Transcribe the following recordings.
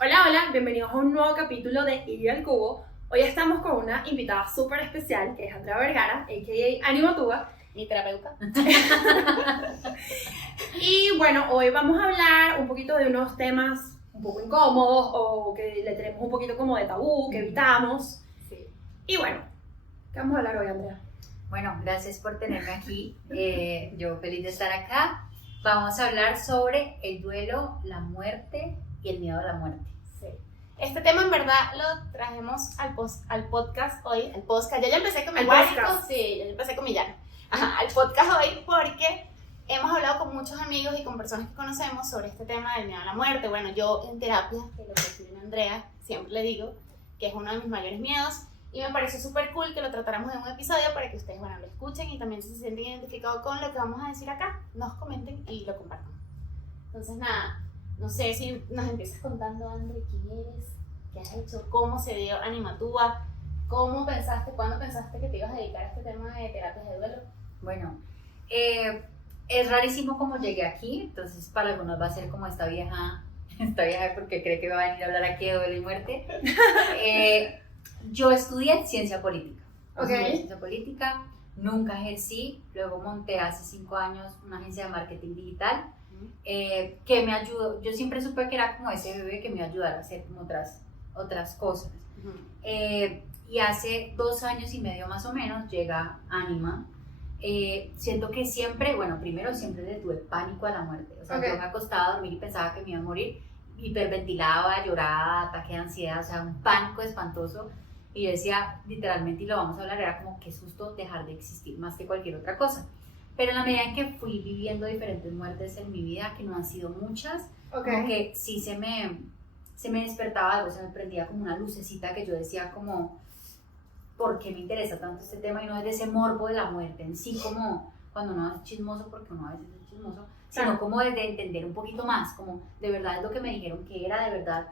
Hola, hola, bienvenidos a un nuevo capítulo de Ida al Cubo. Hoy estamos con una invitada súper especial que es Andrea Vergara, a.k.a. Animatúa. Mi terapeuta. Y bueno, hoy vamos a hablar un poquito de unos temas un poco incómodos o que le tenemos un poquito como de tabú, que evitamos. Sí. Y bueno, ¿qué vamos a hablar hoy, Andrea? Bueno, gracias por tenerme aquí. Yo feliz de estar acá. Vamos a hablar sobre el duelo, la muerte y el miedo a la muerte. Sí. Este tema en verdad lo trajimos al podcast hoy. Al podcast. Yo ya empecé con mi guárico. Sí, yo ya empecé con mi llano. Al podcast hoy porque hemos hablado con muchos amigos y con personas que conocemos sobre este tema del miedo a la muerte. Bueno, yo en terapia, que lo que tiene Andrea, siempre le digo que es uno de mis mayores miedos. Y me pareció súper cool que lo tratáramos en un episodio para que ustedes, bueno, lo escuchen y también se sienten identificados con lo que vamos a decir acá, nos comenten y lo compartan. Entonces, nada, no sé si nos empiezas contando, André, quién eres, qué has hecho, cómo se dio Animatúa, cómo pensaste, cuándo pensaste que te ibas a dedicar a este tema de terapias de duelo. Bueno, es rarísimo como llegué aquí, entonces para algunos va a ser como esta vieja porque cree que va a venir a hablar aquí de duelo y muerte. Yo estudié ciencia política. Estudié ciencia política, nunca ejercí, luego monté hace 5 años una agencia de marketing digital que me ayudó. Yo siempre supe que era como ese bebé que me iba a ayudar a hacer como otras cosas. Y hace 2 años y medio más o menos llega Anima. Siento que siempre, bueno, primero siempre le tuve pánico a la muerte. O sea, yo me acostaba a dormir y pensaba que me iba a morir, hiperventilaba, lloraba, ataque de ansiedad, o sea, un pánico espantoso. Y yo decía, literalmente, y lo vamos a hablar, era como qué susto dejar de existir más que cualquier otra cosa. Pero en la medida en que fui viviendo diferentes muertes en mi vida, que no han sido muchas, como que sí se me despertaba algo, se me prendía como una lucecita que yo decía como, ¿por qué me interesa tanto este tema? Y no es de ese morbo de la muerte en sí, como cuando uno es chismoso, porque uno a veces es chismoso, sino como de entender un poquito más, como de verdad es lo que me dijeron que era, de verdad,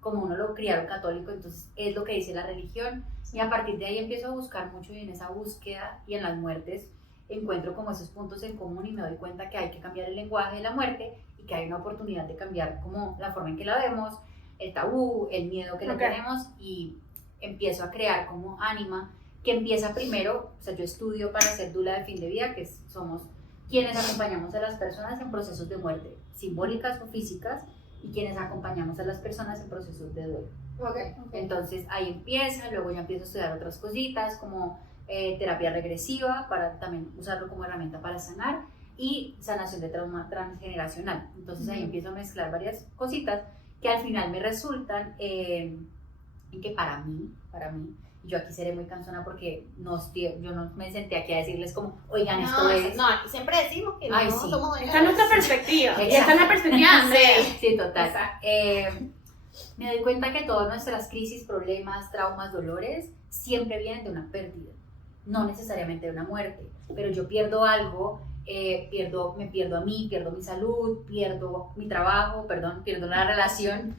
como uno lo criaron católico, entonces es lo que dice la religión, y a partir de ahí empiezo a buscar mucho, y en esa búsqueda y en las muertes encuentro como esos puntos en común y me doy cuenta que hay que cambiar el lenguaje de la muerte y que hay una oportunidad de cambiar como la forma en que la vemos, el tabú, el miedo que le tenemos, y empiezo a crear como Anima, que empieza primero, o sea, yo estudio para ser dula de fin de vida, que somos quienes acompañamos a las personas en procesos de muerte, simbólicas o físicas, y quienes acompañamos a las personas en procesos de duelo. Entonces ahí empieza, luego ya empiezo a estudiar otras cositas como terapia regresiva, para también usarlo como herramienta para sanar, y sanación de trauma transgeneracional. Entonces ahí empiezo a mezclar varias cositas que al final me resultan en que para mí, yo aquí seré muy cansona porque yo no me senté aquí a decirles como, oigan, esto es... No, aquí siempre decimos que no somos dueños. Está en nuestra perspectiva, y está en la perspectiva de Andrea. Sí, total. Me doy cuenta que todas nuestras crisis, problemas, traumas, dolores, siempre vienen de una pérdida, no necesariamente de una muerte, pero yo pierdo algo, me pierdo a mí, pierdo mi salud, pierdo mi trabajo, pierdo la relación,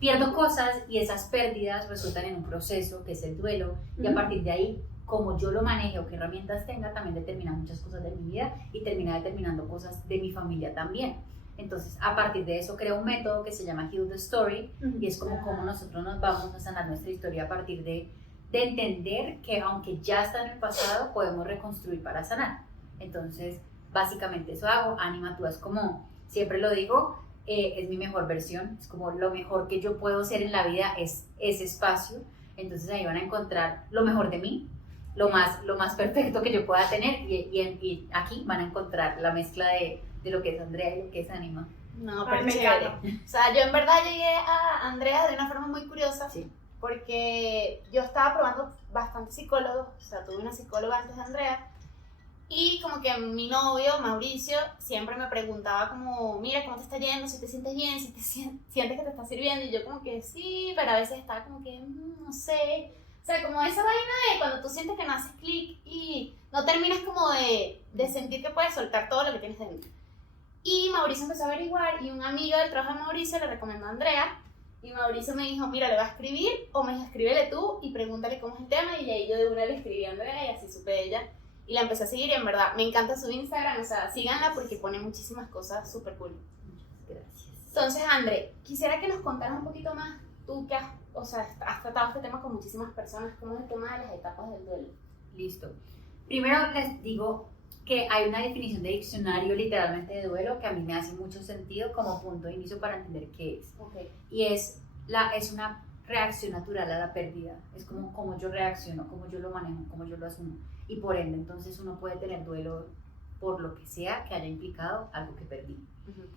pierdo cosas, y esas pérdidas resultan en un proceso que es el duelo, y a partir de ahí, como yo lo maneje o qué herramientas tenga, también determina muchas cosas de mi vida y termina determinando cosas de mi familia también. Entonces, a partir de eso creo un método que se llama Heal the Story, y es como cómo nosotros nos vamos a sanar nuestra historia a partir de entender que aunque ya está en el pasado, podemos reconstruir para sanar. Entonces, básicamente eso hago. Animatúa es como, siempre lo digo, es mi mejor versión, es como lo mejor que yo puedo ser en la vida, es ese espacio. Entonces ahí van a encontrar lo mejor de mí, lo más perfecto que yo pueda tener, y aquí van a encontrar la mezcla de lo que es Andrea y lo que es Anima. No, pero chévere. O sea, yo en verdad llegué a Andrea de una forma muy curiosa, sí, porque yo estaba probando bastantes psicólogos, o sea, tuve una psicóloga antes de Andrea, y como que mi novio, Mauricio, siempre me preguntaba como, mira, ¿cómo te está yendo? Si te sientes bien, si te sientes que te está sirviendo, y yo como que sí, pero a veces estaba como que, no sé, o sea, como esa vaina de cuando tú sientes que no haces clic y no terminas como de sentir que puedes soltar todo lo que tienes dentro. Y Mauricio empezó a averiguar, y un amigo del trabajo de Mauricio le recomendó a Andrea, y Mauricio me dijo, mira, le va a escribir, o me dijo, escríbele tú y pregúntale cómo es el tema, y ahí yo de una le escribí a Andrea, y así supe de ella, y la empecé a seguir, y en verdad me encanta su Instagram, o sea, síganla porque pone muchísimas cosas súper cool. Muchas gracias. Entonces, André, quisiera que nos contaras un poquito más, tú que has tratado este tema con muchísimas personas, ¿cómo es el tema de las etapas del duelo? Listo. Primero les digo que hay una definición de diccionario literalmente de duelo que a mí me hace mucho sentido como punto de inicio para entender qué es. Okay. Y es una reacción natural a la pérdida. Es como yo reacciono, cómo yo lo manejo, cómo yo lo asumo. Y por ende, entonces uno puede tener duelo por lo que sea que haya implicado algo que perdí. Uh-huh.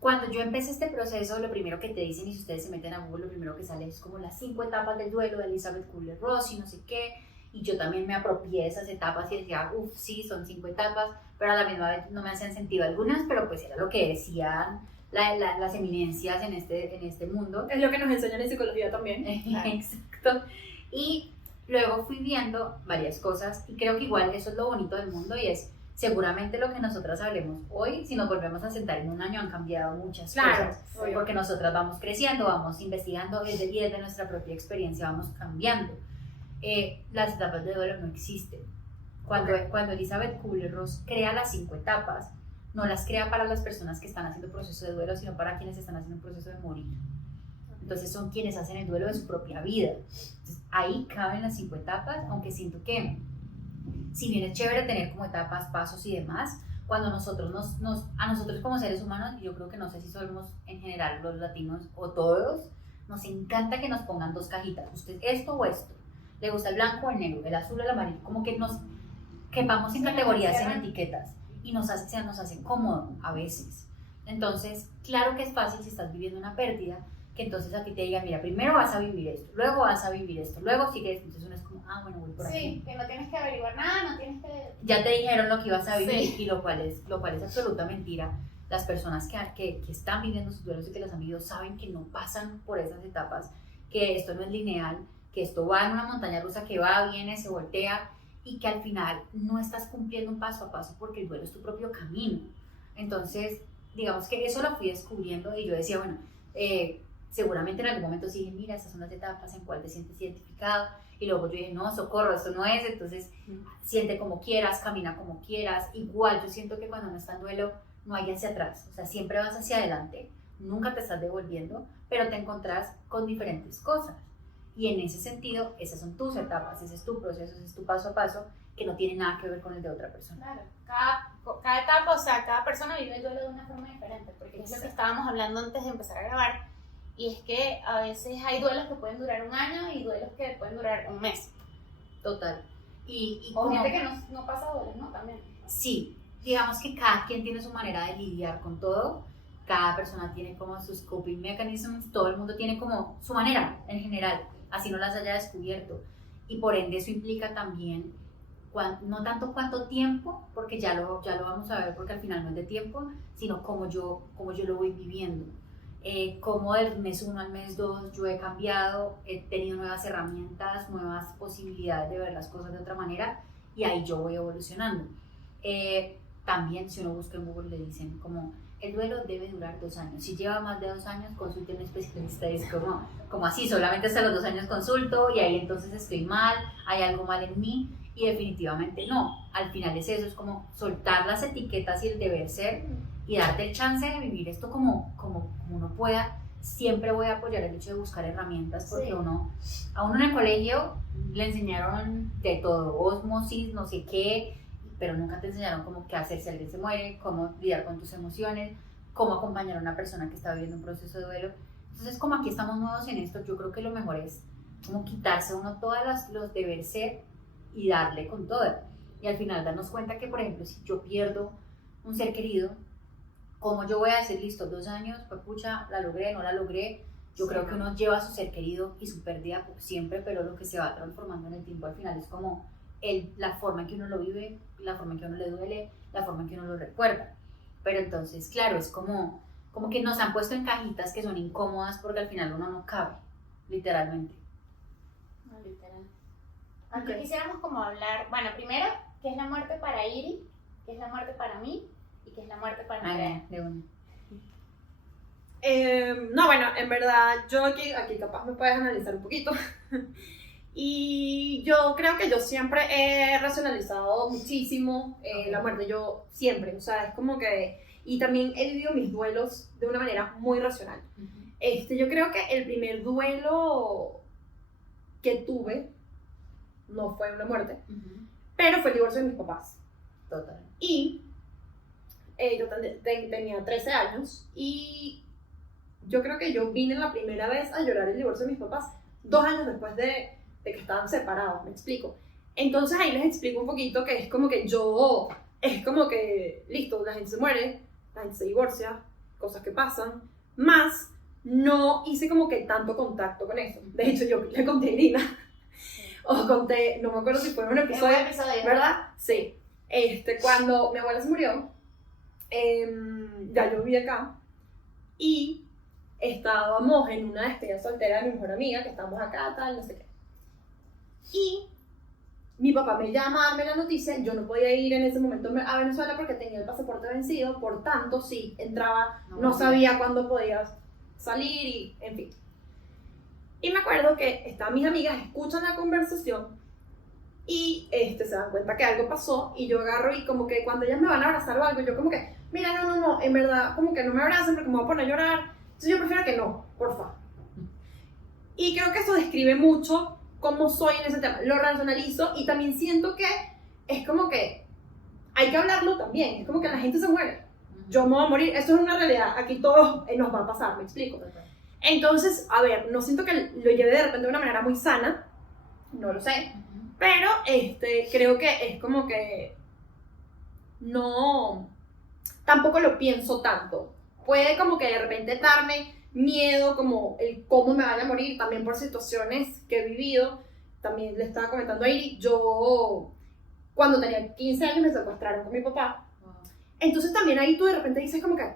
Cuando yo empecé este proceso, lo primero que te dicen, y si ustedes se meten a Google, lo primero que sale es como las 5 etapas del duelo de Elizabeth Kubler-Ross y no sé qué. Y yo también me apropié de esas etapas y decía, sí, son 5 etapas, pero a la misma vez no me hacían sentido algunas, pero pues era lo que decían las eminencias en este mundo. Es lo que nos enseñan en psicología también. Exacto. Y luego fui viendo varias cosas y creo que igual eso es lo bonito del mundo y es seguramente lo que nosotras hablemos hoy, si nos volvemos a sentar en un año han cambiado muchas cosas, porque nosotras vamos creciendo, vamos investigando y desde nuestra propia experiencia vamos cambiando. Las etapas de duelo no existen. Cuando Elizabeth Kubler-Ross crea las 5 etapas, no las crea para las personas que están haciendo proceso de duelo, sino para quienes están haciendo un proceso de morir. Entonces son quienes hacen el duelo de su propia vida. Entonces, ahí caben las 5 etapas, aunque siento que, si bien es chévere tener como etapas, pasos y demás, cuando nosotros a nosotros como seres humanos, y yo creo que no sé si somos en general los latinos o todos, nos encanta que nos pongan 2 cajitas, usted esto o esto. Le gusta el blanco o el negro, el azul o el amarillo, como que nos quepamos en categorías, en etiquetas, y nos hace cómodo a veces. Entonces, claro que es fácil si estás viviendo una pérdida, que entonces a ti te digan, mira, primero vas a vivir esto, luego vas a vivir esto, luego sigues, entonces uno es como, bueno, voy por aquí. Sí, que no tienes que averiguar nada, no tienes que... Ya te dijeron lo que ibas a vivir, sí. Y lo cual es absoluta mentira. Las personas que están viviendo sus duelos y que los han vivido saben que no pasan por esas etapas, que esto no es lineal, que esto va en una montaña rusa que va, viene, se voltea y que al final no estás cumpliendo un paso a paso porque el duelo es tu propio camino. Entonces, digamos que eso lo fui descubriendo y yo decía, bueno, seguramente en algún momento sí dije, mira, estas son las etapas en cuál te sientes identificado y luego yo dije, no, socorro, esto no es, entonces siente como quieras, camina como quieras. Igual yo siento que cuando uno está en duelo no hay hacia atrás, o sea, siempre vas hacia adelante, nunca te estás devolviendo, pero te encontrás con diferentes cosas. Y en ese sentido, esas son tus etapas, ese es tu proceso, ese es tu paso a paso, que no tiene nada que ver con el de otra persona. Claro, cada etapa, o sea, cada persona vive el duelo de una forma diferente, porque es lo que estábamos hablando antes de empezar a grabar, y es que a veces hay duelos que pueden durar 1 año y duelos que pueden durar 1 mes. Total. Y o gente que no pasa duelos, ¿no? También. Sí, digamos que cada quien tiene su manera de lidiar con todo, cada persona tiene como sus coping mechanisms, todo el mundo tiene como su manera en general, así no las haya descubierto, y por ende eso implica también, no tanto cuánto tiempo, porque ya lo vamos a ver, porque al final no es de tiempo, sino cómo yo lo voy viviendo, cómo del mes 1 al mes 2 yo he cambiado, he tenido nuevas herramientas, nuevas posibilidades de ver las cosas de otra manera, y ahí yo voy evolucionando. También si uno busca en Google le dicen como el duelo debe durar 2 años. Si lleva más de 2 años, consulte a un especialista. Es como así, solamente hasta los 2 años consulto y ahí entonces estoy mal, hay algo mal en mí. Y definitivamente no. Al final es eso, es como soltar las etiquetas y el deber ser y darte el chance de vivir esto como uno pueda. Siempre voy a apoyar el hecho de buscar herramientas porque a uno en el colegio le enseñaron de todo, osmosis, no sé qué, pero nunca te enseñaron cómo qué hacer si alguien se muere, cómo lidiar con tus emociones, cómo acompañar a una persona que está viviendo un proceso de duelo. Entonces, como aquí estamos nuevos en esto, yo creo que lo mejor es como quitarse uno todos los deber ser y darle con todo. Y al final darnos cuenta que, por ejemplo, si yo pierdo un ser querido, ¿cómo yo voy a decir, listo, 2 años, pues pucha, la logré, no la logré? Yo creo que uno lleva a su ser querido y su pérdida por siempre, pero lo que se va transformando en el tiempo al final es como la forma en que uno lo vive, la forma en que uno le duele, la forma en que uno lo recuerda. Pero entonces, claro, es como que nos han puesto en cajitas que son incómodas porque al final uno no cabe, literalmente. No, literal. Aquí quisiéramos como hablar, bueno, primero, ¿qué es la muerte para Iri? ¿Qué es la muerte para mí? ¿Y qué es la muerte para Andrea? De uno. No, bueno, en verdad, yo aquí capaz me puedes analizar un poquito. Y yo creo que yo siempre he racionalizado muchísimo la muerte, yo siempre, o sea, es como que, y también he vivido mis duelos de una manera muy racional. Yo creo que el primer duelo que tuve no fue una muerte, pero fue el divorcio de mis papás. Total. Y yo tenía 13 años y yo creo que yo vine la primera vez a llorar el divorcio de mis papás 2 años después de que estaban separados, me explico. Entonces ahí les explico un poquito que es como que listo, la gente se muere, la gente se divorcia, cosas que pasan, más no hice como que tanto contacto con eso. De hecho, yo le conté a Irina, o conté, no me acuerdo si fue en un episodio, ¿verdad? Sí. Cuando mi abuela se murió, ya yo vivía acá, y estábamos en una despedida soltera de mi mejor amiga, que estamos acá, tal, no sé qué. Y mi papá me llama a darme la noticia, yo no podía ir en ese momento a Venezuela porque tenía el pasaporte vencido, por tanto, si entraba, no sabía cuándo podía salir y, en fin. Y me acuerdo que estaban mis amigas, escuchan la conversación y se dan cuenta que algo pasó y yo agarro y como que cuando ellas me van a abrazar o algo, yo como que, mira, no, en verdad, como que no me abracen porque me voy a poner a llorar, entonces yo prefiero que no, porfa. Y creo que eso describe mucho cómo soy en ese tema, lo racionalizo y también siento que es como que hay que hablarlo también, es como que la gente se muere, yo me voy a morir, eso es una realidad, aquí todos nos va a pasar, me explico. Entonces, a ver, no siento que lo lleve de repente de una manera muy sana, no lo sé, pero creo que es como que no, tampoco lo pienso tanto, puede como que de repente darme miedo como el cómo me vaya a morir, también por situaciones que he vivido. También le estaba comentando a Iri, yo cuando tenía 15 años me secuestraron con mi papá. Entonces también ahí tú de repente dices como que,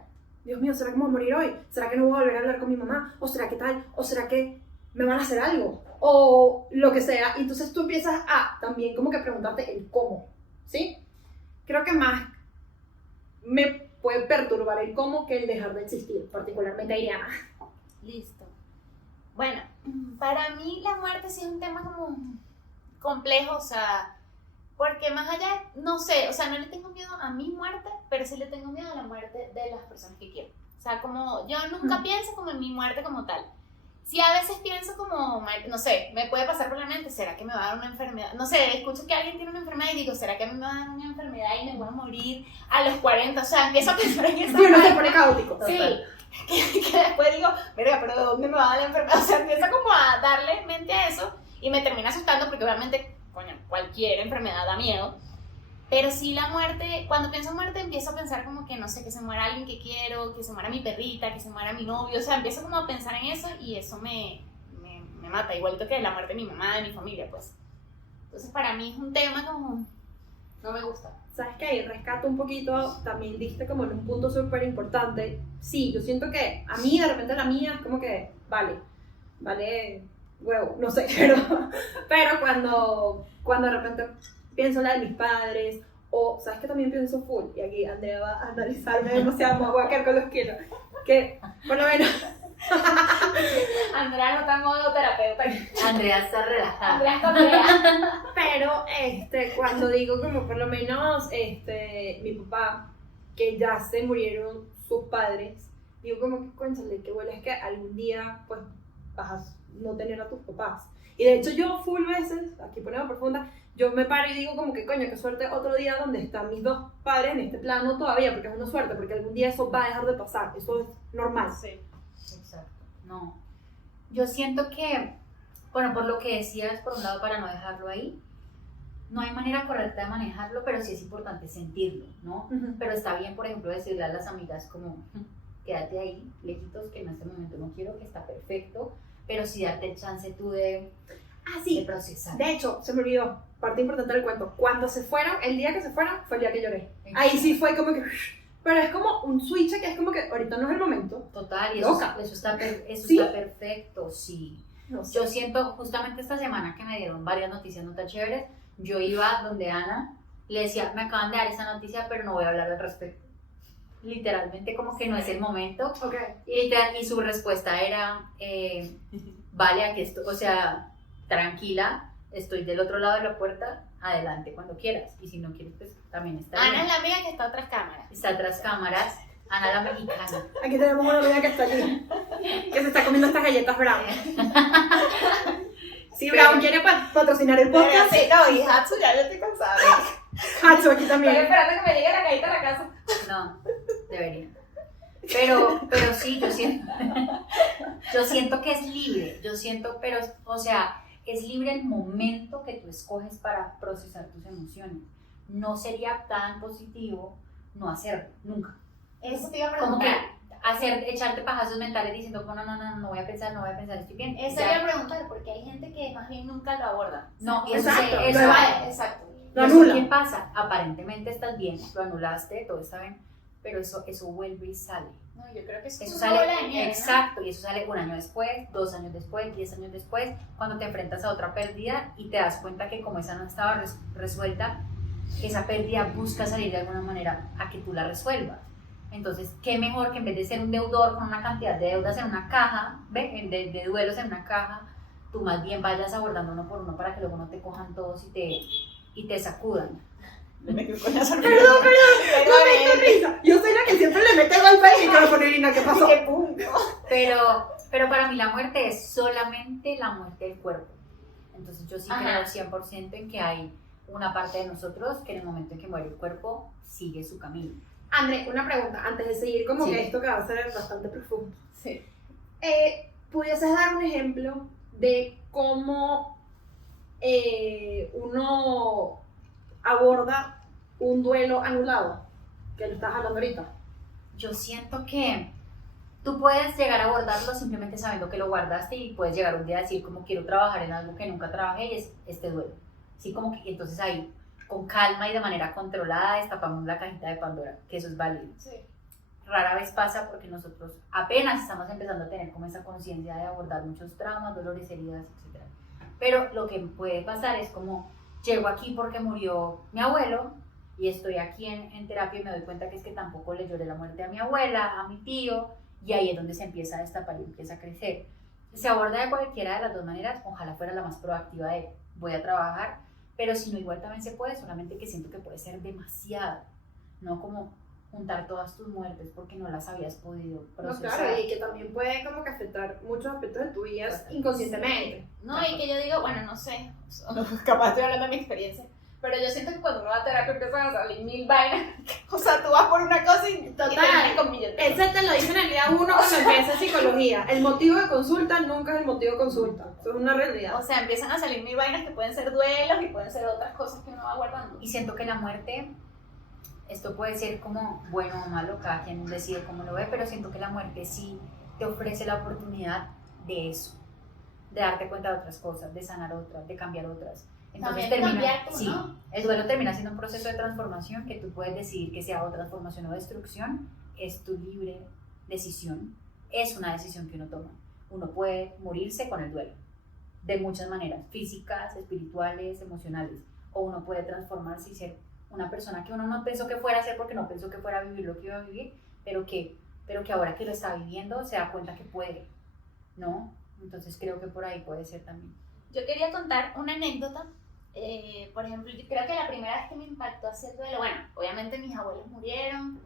Dios mío, ¿será que me voy a morir hoy? ¿Será que no voy a volver a hablar con mi mamá? ¿O será que tal? ¿O será que me van a hacer algo? O lo que sea. Y entonces tú empiezas a también como que preguntarte el cómo, ¿sí? Creo que más me puede perturbar el cómo que el dejar de existir, particularmente a Iriana. Listo. Bueno, para mí la muerte sí es un tema como complejo, o sea, porque más allá, no sé, o sea, no le tengo miedo a mi muerte, pero sí le tengo miedo a la muerte de las personas que quiero. O sea, como yo nunca pienso como en mi muerte como tal. Sí, a veces pienso como, no sé, me puede pasar por la mente, ¿será que me va a dar una enfermedad? No sé, escucho que alguien tiene una enfermedad y digo, ¿será que a mí me va a dar una enfermedad y me voy a morir a los 40? O sea, empiezo a pensar en eso. Bueno, se pone caótico. Sí, que después digo, verga, pero ¿de dónde me va a dar la enfermedad? O sea, empiezo como a darle mente a eso y me termina asustando porque obviamente, coño, cualquier enfermedad da miedo. Pero sí la muerte, cuando pienso en muerte empiezo a pensar como que, no sé, que se muera alguien que quiero, que se muera mi perrita, que se muera mi novio, o sea, empiezo como a pensar en eso y eso me mata, igualito que la muerte de mi mamá, de mi familia, pues. Entonces para mí es un tema como, no me gusta. ¿Sabes qué? Ahí rescato un poquito, también diste como en un punto súper importante. Sí, yo siento que a mí de repente la mía es como que, vale, huevo, no sé, pero cuando de repente pienso la de mis padres, o ¿sabes qué? También pienso full, y aquí Andrea va a analizarme demasiado, me voy a quedar con los kilos, que por lo menos... Andrea no está en modo terapeuta. Andrea está relajada. Andrea está relajada. Pero cuando digo como por lo menos mi papá, que ya se murieron sus padres, digo como que cónchale, qué bueno es que algún día pues vas a no tener a tus papás. Y de hecho yo full veces, aquí ponemos profunda, yo me paro y digo como que coño, qué suerte otro día donde están mis dos padres en este plano todavía, porque es una suerte, porque algún día eso va a dejar de pasar, eso es normal. Sí. Exacto. No. Yo siento que, bueno, por lo que decías, por un lado, para no dejarlo ahí, no hay manera correcta de manejarlo, pero sí es importante sentirlo, ¿no? Pero está bien, por ejemplo, decirle a las amigas como, quédate ahí, lejitos, que en este momento no quiero, que está perfecto, pero sí darte el chance tú de procesar. De hecho, se me olvidó, parte importante del cuento, cuando se fueron, el día que se fueron, fue el día que lloré. Ahí sí fue como que... Pero es como un switch que es como que ahorita no es el momento. Total, y eso está perfecto, sí. No sé. Yo siento, justamente esta semana que me dieron varias noticias no tan chéveres, yo iba donde Ana, le decía, me acaban de dar esa noticia, pero no voy a hablar al respecto. Literalmente como que no es el momento. Okay. Y su respuesta era, vale, aquí estoy, o sea, tranquila, estoy del otro lado de la puerta, adelante cuando quieras, y si no quieres pues también está bien. Ana es la amiga que está tras cámaras. Está tras cámaras, Ana la mexicana. Aquí tenemos una amiga que está allí, que se está comiendo estas galletas Brown. Si Brown quiere patrocinar el podcast, Sí, no, y Hatsu ya yo estoy cansada. Hatsu aquí Estoy también. esperando que me llegue la cajita a la casa. No, debería. Pero sí, yo siento que es libre. Pero, o sea, es libre el momento que tú escoges para procesar tus emociones. No sería tan positivo no hacerlo, nunca. Eso te iba a Como que preguntar. echarte pajazos mentales diciendo, no voy a pensar, estoy bien. Eso Ya. te iba a preguntar, porque hay gente que más bien nunca lo aborda. No, Exacto, eso lo Exacto. Lo ¿Y eso anula. qué pasa? Aparentemente estás bien, lo anulaste, todo está bien, pero eso vuelve y sale. No, yo creo que eso es Eso una bola de sale, nieve, ¿no? exacto, y eso sale 1 año después, 2 años después, 10 años después, cuando te enfrentas a otra pérdida y te das cuenta que como esa no estaba resuelta, esa pérdida busca salir de alguna manera a que tú la resuelvas. Entonces, qué mejor que en vez de ser un deudor con una cantidad de deudas en una caja, de duelos en una caja, tú más bien vayas abordando uno por uno para que luego no te cojan todos y te sacudan. Perdón. Risa. Yo soy la que siempre le mete golpe al micrófono, Irina, ¿qué pasó? Pero para mí la muerte es solamente la muerte del cuerpo. Entonces yo sí creo 100% en que hay una parte de nosotros que en el momento en que muere el cuerpo sigue su camino. André, una pregunta, antes de seguir como Sí. que esto que va a ser bastante profundo. Sí. ¿Pudieses dar un ejemplo de cómo uno aborda un duelo anulado? Que lo estás hablando ahorita. Yo siento que tú puedes llegar a abordarlo simplemente sabiendo que lo guardaste y puedes llegar un día a decir como quiero trabajar en algo que nunca trabajé y es este duelo. Sí, como que entonces ahí con calma y de manera controlada destapamos la cajita de Pandora, que eso es válido. Sí. Rara vez pasa porque nosotros apenas estamos empezando a tener como esa conciencia de abordar muchos traumas, dolores, heridas, etc. Pero lo que puede pasar es como llego aquí porque murió mi abuelo y estoy aquí en terapia y me doy cuenta que es que tampoco le lloré la muerte a mi abuela, a mi tío, y ahí es donde se empieza a destapar y empieza a crecer. Se aborda de cualquiera de las dos maneras, ojalá fuera la más proactiva de voy a trabajar, pero si no, igual también se puede, solamente que siento que puede ser demasiado, no como juntar todas tus muertes porque no las habías podido No, procesar. claro, y que también puede como que afectar muchos aspectos de tu vida inconscientemente. No, y que yo digo, bueno, no sé, capaz estoy hablando de mi experiencia, pero yo siento que cuando uno va a terapia empiezan a salir 1000 vainas. O sea, tú vas por una cosa y terminas con billetes. Ese te lo dice en el día 1 cuando empieza psicología. El motivo de consulta nunca es el motivo de consulta. Eso es una realidad. O sea, empiezan a salir 1000 vainas que pueden ser duelos y pueden ser otras cosas que uno va guardando. Y siento que la muerte, esto puede ser como bueno o malo, cada quien decide cómo lo ve, pero siento que la muerte sí te ofrece la oportunidad de eso, de darte cuenta de otras cosas, de sanar otras, de cambiar otras. Entonces También cambiar tú, sí, ¿no? el duelo termina siendo un proceso de transformación que tú puedes decidir que sea o transformación o destrucción, es tu libre decisión, es una decisión que uno toma. Uno puede morirse con el duelo, de muchas maneras, físicas, espirituales, emocionales, o uno puede transformarse y ser una persona que uno no pensó que fuera a ser porque no pensó que fuera a vivir lo que iba a vivir, pero que ahora que lo está viviendo se da cuenta que puede, ¿no? Entonces creo que por ahí puede ser también. Yo quería contar una anécdota. Por ejemplo, yo creo que la primera vez que me impactó así el duelo, bueno, obviamente mis abuelos murieron,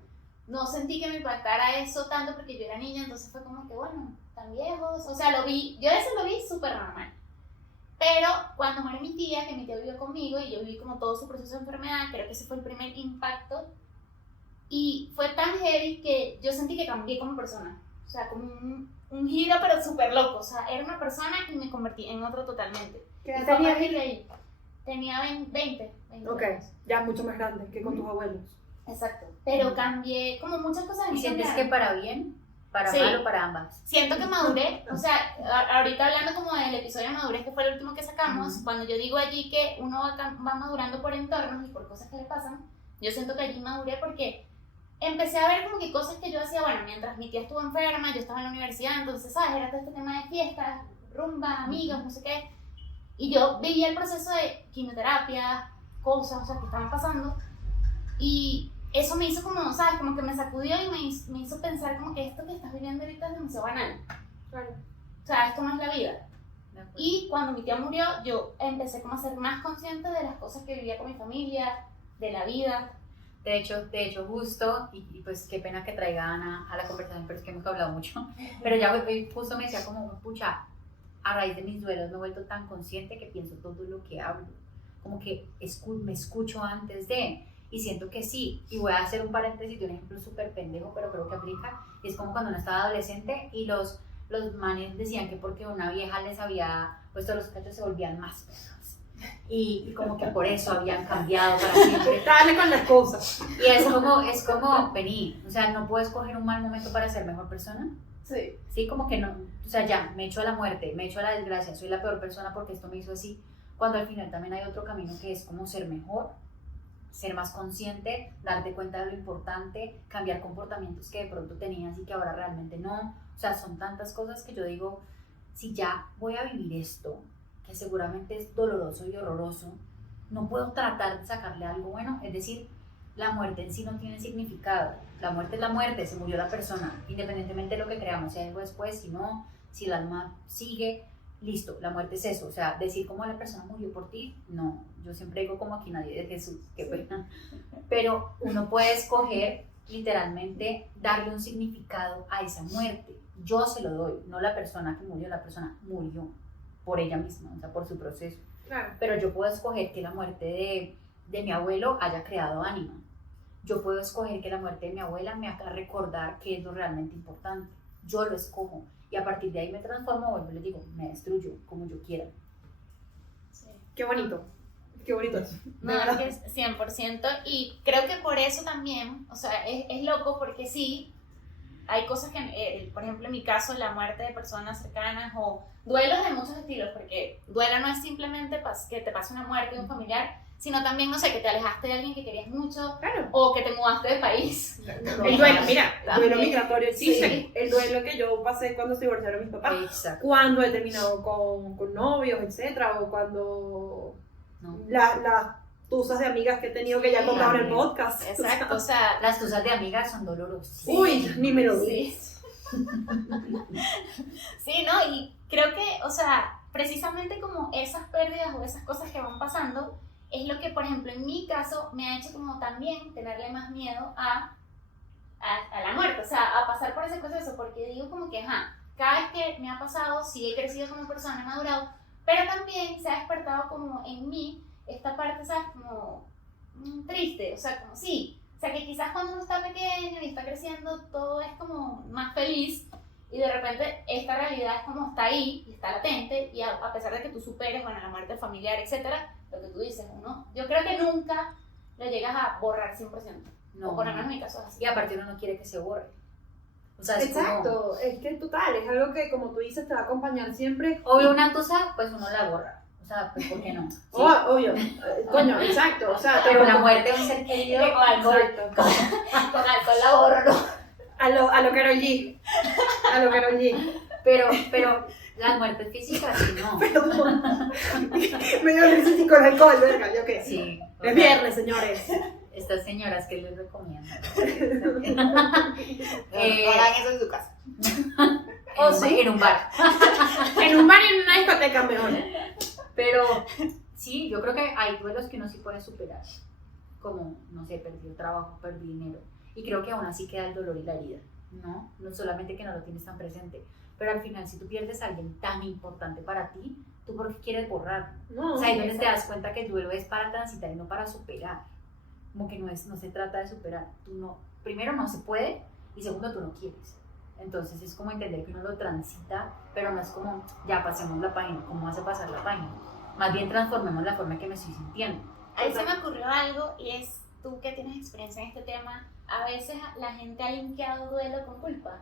no sentí que me impactara eso tanto porque yo era niña, entonces fue como que, bueno, tan viejos, o sea, yo eso lo vi súper normal. Pero cuando muere mi tía, que mi tía vivió conmigo y yo viví como todo su proceso de enfermedad, creo que ese fue el primer impacto y fue tan heavy que yo sentí que cambié como persona, o sea, como un giro pero súper loco, o sea, era una persona y me convertí en otro totalmente. ¿Qué Y edad fue a tenías? partir de ahí. Tenía 20 Ok, años. ya mucho más grande que con tus abuelos. Exacto. Pero cambié como muchas cosas en ¿Y mí sientes cambiaron. que para bien, para Sí. mal o para ambas? Siento que maduré, o sea, ahorita hablando como del episodio de madurez que fue el último que sacamos, cuando yo digo allí que uno va madurando por entornos y por cosas que le pasan, yo siento que allí maduré porque empecé a ver como que cosas que yo hacía, bueno, mientras mi tía estuvo enferma, yo estaba en la universidad, entonces, ¿sabes? Era todo este tema de fiestas, rumba, amigos, no sé qué, y yo vivía el proceso de quimioterapia, cosas, o sea, que estaban pasando, y eso me hizo como, ¿sabes? Como que me sacudió y me hizo pensar como que esto que estás viviendo ahorita es demasiado banal. Claro. O sea, esto no es la vida. ¿De acuerdo? Y cuando mi tía murió, yo empecé como a ser más consciente de las cosas que vivía con mi familia, de la vida. De hecho justo, y pues qué pena que traiga a Ana a la conversación, pero es que hemos hablado mucho, pero ya hoy justo me decía como, pucha, a raíz de mis duelos me he vuelto tan consciente que pienso todo lo que hablo, como que me escucho antes de, y siento que sí, y voy a hacer un paréntesis de un ejemplo súper pendejo, pero creo que aplica, y es como cuando uno estaba adolescente y los manes decían que porque una vieja les había puesto los cachos se volvían más perros. Y como que por eso habían cambiado para siempre. Dale con las cosas. Y es como, vení, o sea, no puedes coger un mal momento para ser mejor persona. Sí. Sí, como que no, o sea, ya, me echo a la muerte, me echo a la desgracia, soy la peor persona porque esto me hizo así, cuando al final también hay otro camino que es como ser mejor, ser más consciente, darte cuenta de lo importante, cambiar comportamientos que de pronto tenías y que ahora realmente no. O sea, son tantas cosas que yo digo, si ya voy a vivir esto, que seguramente es doloroso y horroroso, no puedo tratar de sacarle algo bueno. Es decir, la muerte en sí no tiene significado. La muerte es la muerte, se murió la persona, independientemente de lo que creamos, si hay algo después, si no, si el alma sigue, listo, la muerte es eso. O sea, decir como la persona murió por ti, no. Yo siempre digo como aquí nadie de Jesús, qué pena. Pero uno puede escoger literalmente darle un significado a esa muerte. Yo se lo doy, no la persona que murió, la persona murió por ella misma, o sea, por su proceso. Claro. Pero yo puedo escoger que la muerte de mi abuelo haya creado ánima. Yo puedo escoger que la muerte de mi abuela me haga recordar qué es lo realmente importante. Yo lo escojo y a partir de ahí me transformo, vuelvo y les digo, me destruyo como yo quiera. Sí. Qué bonito. Qué bonito. No, es que es 100%, y creo que por eso también, o sea, es loco porque sí, hay cosas que, por ejemplo, en mi caso, la muerte de personas cercanas o duelos de muchos estilos, porque duelo no es simplemente que te pase una muerte de un familiar, sino también, no sé, que te alejaste de alguien que querías mucho, Claro. o que te mudaste de país. El duelo, mira, el duelo También. migratorio existe. Sí. El duelo que yo pasé cuando se divorciaron mis papás. Exacto. Cuando he terminado con novios, etcétera, o cuando No. las tusas de amigas que he tenido que ya he contado en el podcast. Exacto, o sea, Las tusas de amigas son dolorosas. Uy, ni me lo sí. digas. Sí, ¿no? Y creo que, o sea, precisamente como esas pérdidas o esas cosas que van pasando, es lo que, por ejemplo, en mi caso, me ha hecho como también tenerle más miedo a la muerte, o sea, a pasar por ese proceso, porque digo como que, cada vez que me ha pasado, sí he crecido como persona, he madurado, pero también se ha despertado como en mí esta parte, ¿sabes? Como triste, o sea, como sí. O sea, que quizás cuando uno está pequeño y está creciendo, todo es como más feliz y de repente esta realidad es como está ahí y está latente y a pesar de que tú superes, bueno, la muerte familiar, etcétera, lo que tú dices, uno, yo creo que nunca lo llegas a borrar 100%. No. O por lo menos en mi caso es así. Y aparte uno no quiere que se borre. O sea, es Exacto, es que total, es algo que como tú dices te va a acompañar siempre. obvio una tusa, pues uno la borra. O sea, pues ¿por qué no? Sí. Obvio, coño, exacto, o sea, Pero la muerte de un ser querido, Con alcohol. Exacto. Con alcohol la borro. A lo Karol G. A lo Karol G. pero las muertes físicas sí no. Perdón. Me dio risa y con alcohol, verga, yo qué. Sí. O Es sea, viernes, señores. Estas señoras que les recomiendo. Hagan eso en su casa. En un bar. En un bar y en una discoteca mejor. Pero sí, yo creo que hay duelos que uno sí puede superar. Como, no sé, perdí el trabajo, perdí dinero. Y creo que aún así queda el dolor y la herida, ¿no? No solamente que no lo tienes tan presente. Pero al final, si tú pierdes a alguien tan importante para ti, ¿tú por qué quieres borrar? No, O sea, ahí donde te das cuenta que el duelo es para transitar y no para superar. Como que no se trata de superar. Tú no, primero no se puede y segundo tú no quieres. Entonces es como entender que uno lo transita, pero no es como, ya pasemos la página, ¿cómo vas a pasar la página? Más bien transformemos la forma en que me estoy sintiendo. Ahí se me ocurrió algo y es, tú que tienes experiencia en este tema, a veces la gente ha linkeado duelo con culpa.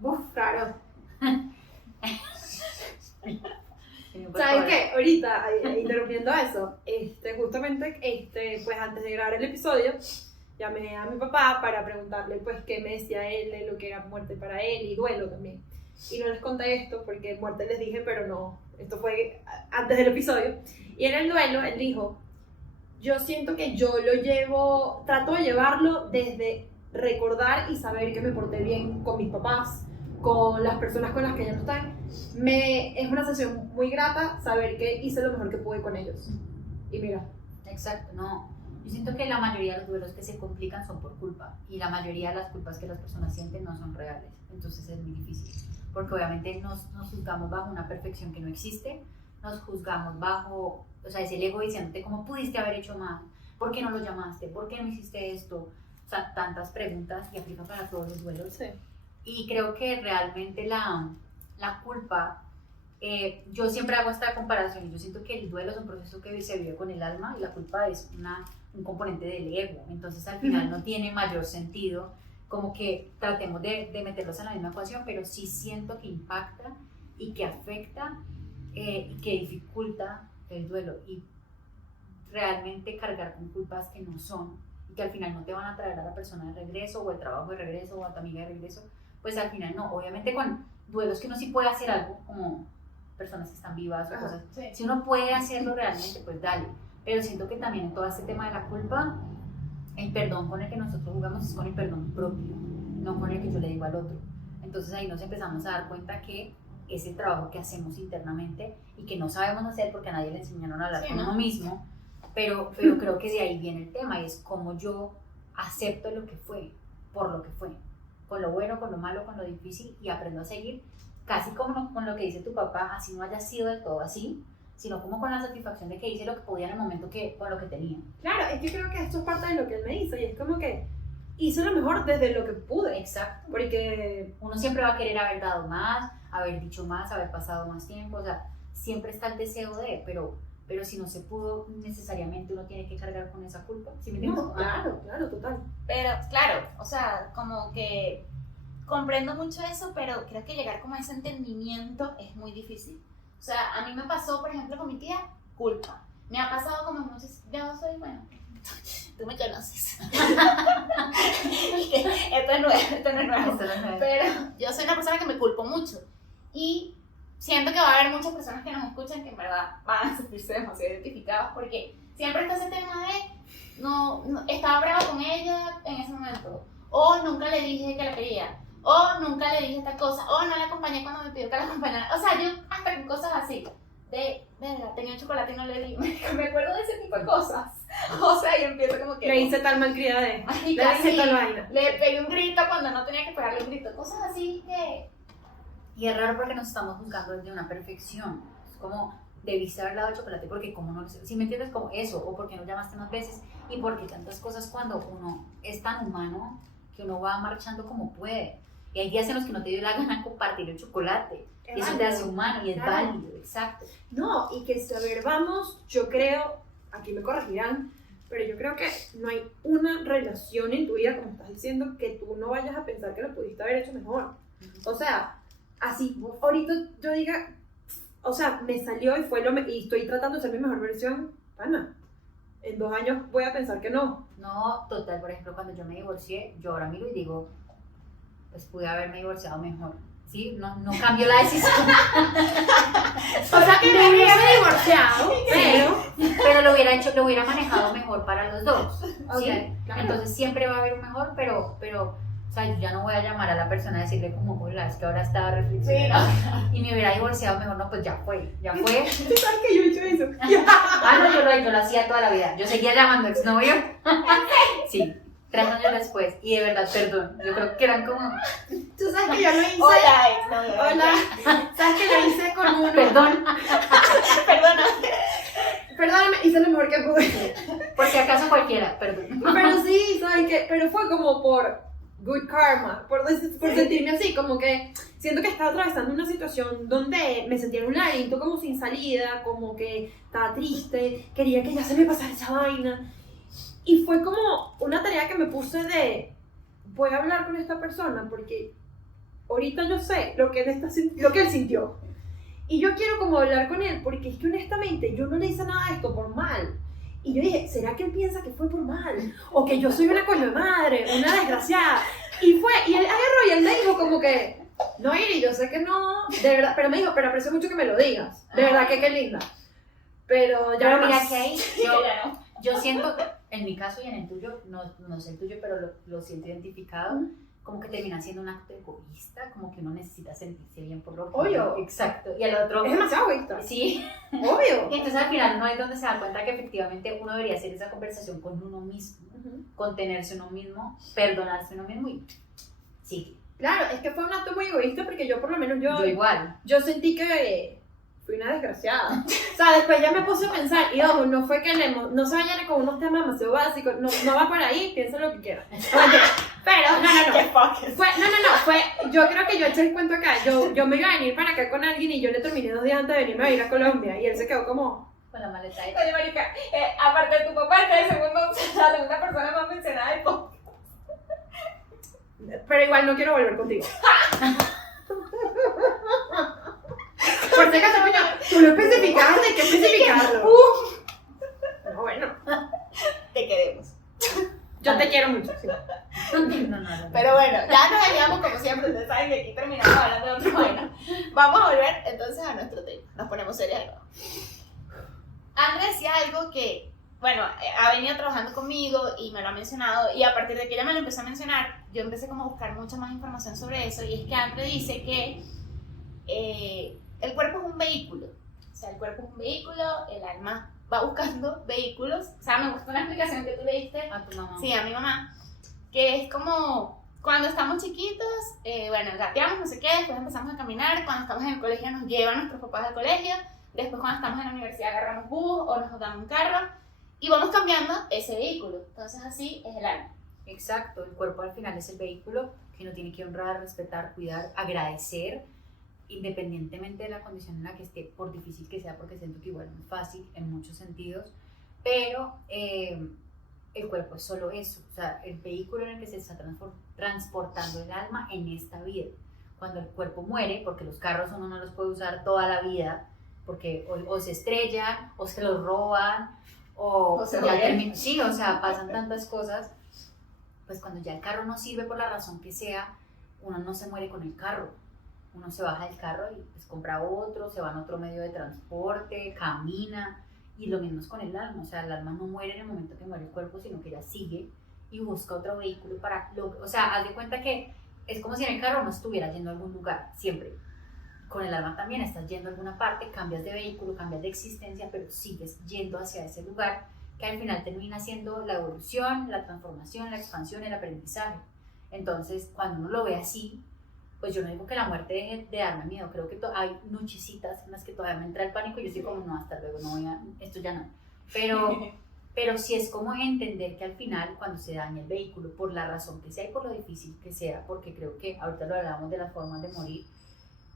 Uf, claro. Por ¿Sabes favor. qué? Ahorita, interrumpiendo eso, justamente, pues antes de grabar el episodio, llamé a mi papá para preguntarle, pues, qué me decía él de lo que era muerte para él y duelo también. Y no les conté esto porque muerte les dije, pero no, esto fue antes del episodio. Y en el duelo, él dijo, yo siento que yo lo llevo, trato de llevarlo desde recordar y saber que me porté bien con mis papás, con las personas con las que ya no están. Es una sensación muy grata saber que hice lo mejor que pude con ellos. Y mira. Exacto, no. Yo siento que la mayoría de los duelos que se complican son por culpa y la mayoría de las culpas que las personas sienten no son reales, entonces es muy difícil, porque obviamente nos juzgamos bajo una perfección que no existe, nos juzgamos bajo, o sea, es el ego diciéndote cómo pudiste haber hecho mal, ¿por qué no lo llamaste? ¿Por qué no hiciste esto? O sea, tantas preguntas y aplica para todos los duelos. Sí. Y creo que realmente la culpa, yo siempre hago esta comparación, yo siento que el duelo es un proceso que se vive con el alma y la culpa es un componente del ego, entonces al final no tiene mayor sentido como que tratemos de meterlos en la misma ecuación, pero sí siento que impacta y que afecta y que dificulta el duelo y realmente cargar con culpas que no son y que al final no te van a traer a la persona de regreso o el trabajo de regreso o a tu amiga de regreso, pues al final no, obviamente con duelos que uno sí puede hacer algo como personas que están vivas o cosas, sí. si uno puede hacerlo realmente pues dale, pero siento que también en todo este tema de la culpa el perdón con el que nosotros jugamos es con el perdón propio, no con el que yo le digo al otro, entonces ahí nos empezamos a dar cuenta que es el trabajo que hacemos internamente y que no sabemos hacer porque a nadie le enseñaron a hablar con uno mismo, pero creo que de ahí viene el tema y es como yo acepto lo que fue, por lo que fue, con lo bueno, con lo malo, con lo difícil y aprendo a seguir casi como con lo que dice tu papá, así no haya sido del todo así, sino como con la satisfacción de que hice lo que podía en el momento con lo que tenía. Claro, es que creo que esto es parte de lo que él me hizo y es como que hice lo mejor desde lo que pude. Exacto. Porque uno siempre va a querer haber dado más, haber dicho más, haber pasado más tiempo, o sea, siempre está el deseo de, pero si no se pudo, necesariamente uno tiene que cargar con esa culpa. ¿Sí me entiendes? no, claro, total. Pero claro, o sea, como que comprendo mucho eso, pero creo que llegar como a ese entendimiento es muy difícil. O sea, a mí me pasó, por ejemplo, con mi tía, culpa. Me ha pasado como muchos, yo soy, bueno, tú me conoces. Esto no es nuevo. Pero yo soy una persona que me culpo mucho. Y siento que va a haber muchas personas que nos escuchan que en verdad van a sentirse demasiado identificados porque siempre está ese tema de no estaba brava con ella en ese momento, o nunca le dije que la quería, o nunca le dije esta cosa, o no la acompañé cuando me pidió que la acompañara. O sea, yo hasta con cosas así de verdad, tenía chocolate y no le di, me acuerdo de ese tipo de cosas. O sea, yo empiezo como que Le hice tal malcriada de le hice tal vaina. Le pegué un grito cuando no tenía que pegarle un grito, cosas así que... Y es raro porque nos estamos juzgando desde una perfección. Es como, debiste haber dado chocolate porque como no... Si me entiendes, como eso, o porque no llamaste más veces, y porque tantas cosas cuando uno es tan humano que uno va marchando como puede. Y hay días en los que no te dio la gana compartir el chocolate. Y eso te hace humano y es válido, exacto. No, y que saber, vamos, yo creo, aquí me corregirán, pero yo creo que no hay una relación en tu vida, como estás diciendo, que tú no vayas a pensar que lo pudiste haber hecho mejor. O sea, así, ahorita yo diga, o sea, me salió y y estoy tratando de ser mi mejor versión, pana. En 2 años voy a pensar que no. No, total, por ejemplo, cuando yo me divorcié, yo ahora miro y digo, pues pude haberme divorciado mejor. ¿Sí? No cambio la decisión. O sea, que me hubiera divorciado, pero lo hubiera manejado mejor para los dos. ¿Sí? Okay, claro. Entonces siempre va a haber un mejor, pero o sea, yo ya no voy a llamar a la persona a decirle como, hola, es que ahora estaba reflexionando y me hubiera divorciado mejor, no, pues ya fue. ¿Sabes que yo he hecho eso? No, yo lo hacía toda la vida. Yo seguía llamando exnovio. Sí. 3 años después, y de verdad, perdón, yo creo que eran como... Tú sabes que yo lo hice... Hola. ¿Sabes que lo hice con uno? Perdón. Perdóname, hice lo mejor que pude. Por si acaso cualquiera, perdón. Pero sí, ¿sabes qué? Pero fue como por good karma, por sentirme así, como que siento que estaba atravesando una situación donde me sentía en un laberinto como sin salida, como que estaba triste, quería que ya se me pasara esa vaina. Y fue como una tarea que me puse de, voy a hablar con esta persona porque ahorita yo sé lo que él sintió. Y yo quiero como hablar con él porque es que honestamente yo no le hice nada de esto por mal. Y yo dije, ¿será que él piensa que fue por mal? O que yo soy una coño de madre, una desgraciada. Y él agarró y él me dijo como que, no, Iri, yo sé que no, de verdad, pero me dijo, pero aprecio mucho que me lo digas. De verdad que qué linda. Pero ya mira más. que ahí yo siento, en mi caso y en el tuyo, no sé el tuyo, pero lo siento identificado. como que termina siendo un acto egoísta, como que uno necesita sentirse bien por lo que... Obvio. Exacto. Y el otro... Es demasiado egoísta. Sí. Obvio. Y entonces al final no es donde se da cuenta que efectivamente uno debería hacer esa conversación con uno mismo, contenerse uno mismo, perdonarse uno mismo y sí. Claro, es que fue un acto muy egoísta porque yo por lo menos Yo igual. yo sentí que fui una desgraciada. O sea, después ya me puse a pensar, y ojo, no fue que no se vayan con unos temas demasiado básicos, no va por ahí, piensen lo que quieran. Pero, yo creo que yo eché el cuento acá, yo me iba a venir para acá con alguien y yo le terminé 2 días antes de venirme a ir a Colombia, y él se quedó como... Con la maleta ahí. Oye, marica, aparte de tu papá, esta es la segunda persona más mencionada del podcast. Pero igual no quiero volver contigo. Por si acaso, coño, tú lo especificaste, hay que especificarlo. No, bueno, Te queremos. yo te quiero mucho, sí. No. Pero bueno, ya nos desviamos como siempre, ustedes saben que aquí terminamos hablando de otra vaina. Vamos a volver entonces a nuestro tema, nos ponemos serios de nuevo. Andrea decía algo que, bueno, ha venido trabajando conmigo y me lo ha mencionado, y a partir de que ella me lo empezó a mencionar, yo empecé como a buscar mucha más información sobre eso, y es que Andrea dice que el cuerpo es un vehículo, o sea, el cuerpo es un vehículo, el alma va buscando vehículos, o sea, me gustó una explicación que tú le diste A tu mamá. sí, a mi mamá, que es como cuando estamos chiquitos, bueno, gateamos, no sé qué, después empezamos a caminar, cuando estamos en el colegio nos llevan nuestros papás al colegio, después cuando estamos en la universidad agarramos bus o nos dan un carro y vamos cambiando ese vehículo, entonces así es el alma. Exacto, el cuerpo al final es el vehículo que uno tiene que honrar, respetar, cuidar, agradecer, independientemente de la condición en la que esté, por difícil que sea, porque siento que igual no es fácil en muchos sentidos, pero el cuerpo es solo eso, o sea, el vehículo en el que se está transportando el alma en esta vida. Cuando el cuerpo muere, porque los carros uno no los puede usar toda la vida, porque o se estrellan, o se los roban, o se ya mueren. sí, o sea, pasan tantas cosas, pues cuando ya el carro no sirve por la razón que sea, uno no se muere con el carro, uno se baja del carro y pues compra otro, se va en otro medio de transporte, camina, y lo mismo es con el alma, o sea, el alma no muere en el momento que muere el cuerpo, sino que ella sigue y busca otro vehículo o sea, haz de cuenta que es como si en el carro no estuvieras yendo a algún lugar, siempre. Con el alma también estás yendo a alguna parte, cambias de vehículo, cambias de existencia, pero sigues yendo hacia ese lugar que al final termina siendo la evolución, la transformación, la expansión, el aprendizaje. Entonces, cuando uno lo ve así, pues yo no digo que la muerte deje de darme miedo, creo que hay nochecitas en las que todavía me entra el pánico y yo estoy como, no, hasta luego, esto ya no. Pero sí es como entender que al final, cuando se daña el vehículo, por la razón que sea y por lo difícil que sea, porque creo que ahorita lo hablábamos de las formas de morir,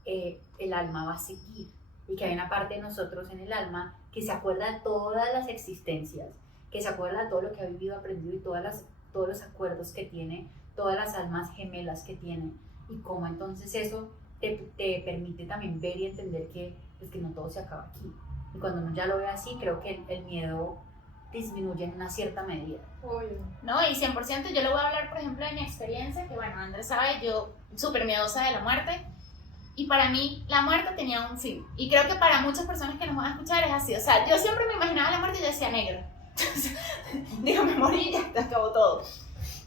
el alma va a seguir y que hay una parte de nosotros en el alma que se acuerda de todas las existencias, que se acuerda de todo lo que ha vivido, aprendido y todos los acuerdos que tiene, todas las almas gemelas que tiene, y cómo entonces eso te permite también ver y entender que, pues, que no todo se acaba aquí. Y cuando uno ya lo ve así, creo que el miedo disminuye en una cierta medida. Obvio. No, y 100% yo le voy a hablar, por ejemplo, de mi experiencia, que bueno, Andrés sabe, yo súper miedosa de la muerte, y para mí la muerte tenía un fin, y creo que para muchas personas que nos van a escuchar es así, o sea, yo siempre me imaginaba la muerte y yo decía negro, digo, me morí y ya te acabó todo.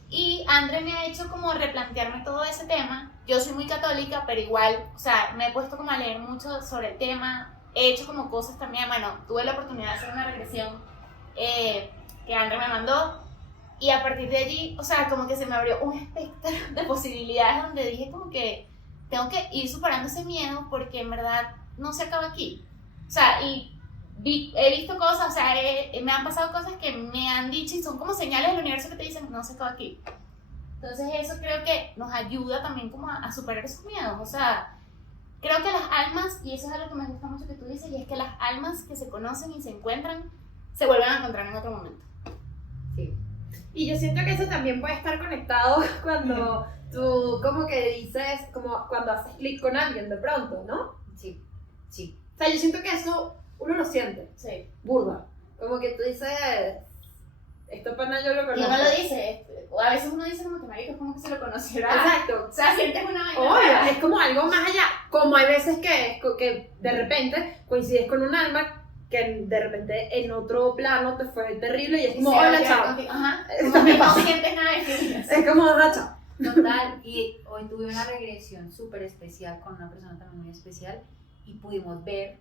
Y André me ha hecho como replantearme todo ese tema. Yo soy muy católica, pero igual, o sea, me he puesto como a leer mucho sobre el tema, he hecho como cosas también, bueno, tuve la oportunidad de hacer una regresión que André me mandó, y a partir de allí, o sea, como que se me abrió un espectro de posibilidades donde dije como que tengo que ir superando ese miedo porque en verdad no se acaba aquí. O sea, y he visto cosas, o sea, me han pasado cosas que me han dicho y son como señales del universo que te dicen no se acaba aquí. Entonces eso creo que nos ayuda también como a superar esos miedos. O sea, creo que las almas, y eso es algo que me gusta mucho que tú dices, y es que las almas que se conocen y se encuentran, se vuelven a encontrar en otro momento. Sí. Y yo siento que eso también puede estar conectado cuando tú como que dices, como cuando haces clic con alguien de pronto, ¿no? Sí, sí. O sea, yo siento que eso uno lo siente, Sí. burda. Como que tú dices, esto pana yo lo Y conozco. uno lo dice, o a veces uno dice como que marico, es como que se lo conociera. Exacto. O sea, sientes una vaina. Obvio, es como algo más allá. Como hay veces que de repente coincides con un alma que de repente en otro plano te fue terrible y es como, hola, chao. Ajá. Eso Como me que no pasa. sientes nada de felicidad. Es como, hola, chao. Total, y hoy tuve una regresión súper especial con una persona también muy especial y pudimos ver,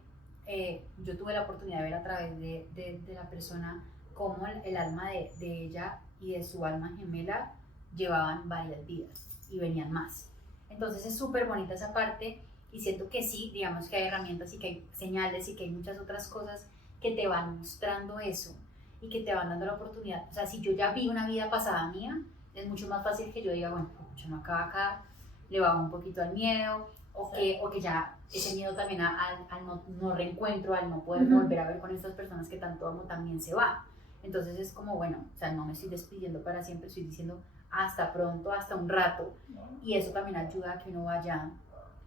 yo tuve la oportunidad de ver a través de la persona cómo el alma de ella y de su alma gemela llevaban varias vidas y venían más. Entonces es súper bonita esa parte y siento que sí, digamos que hay herramientas y que hay señales y que hay muchas otras cosas que te van mostrando eso y que te van dando la oportunidad. O sea, si yo ya vi una vida pasada mía, es mucho más fácil que yo diga, bueno, yo no acaba acá, le bajo un poquito al miedo, o que ya ese miedo también al no reencuentro, al no poder volver a ver con estas personas que tanto amo, también se va. Entonces es como, bueno, o sea, no me estoy despidiendo para siempre, estoy diciendo hasta pronto, hasta un rato, y eso también ayuda a que uno vaya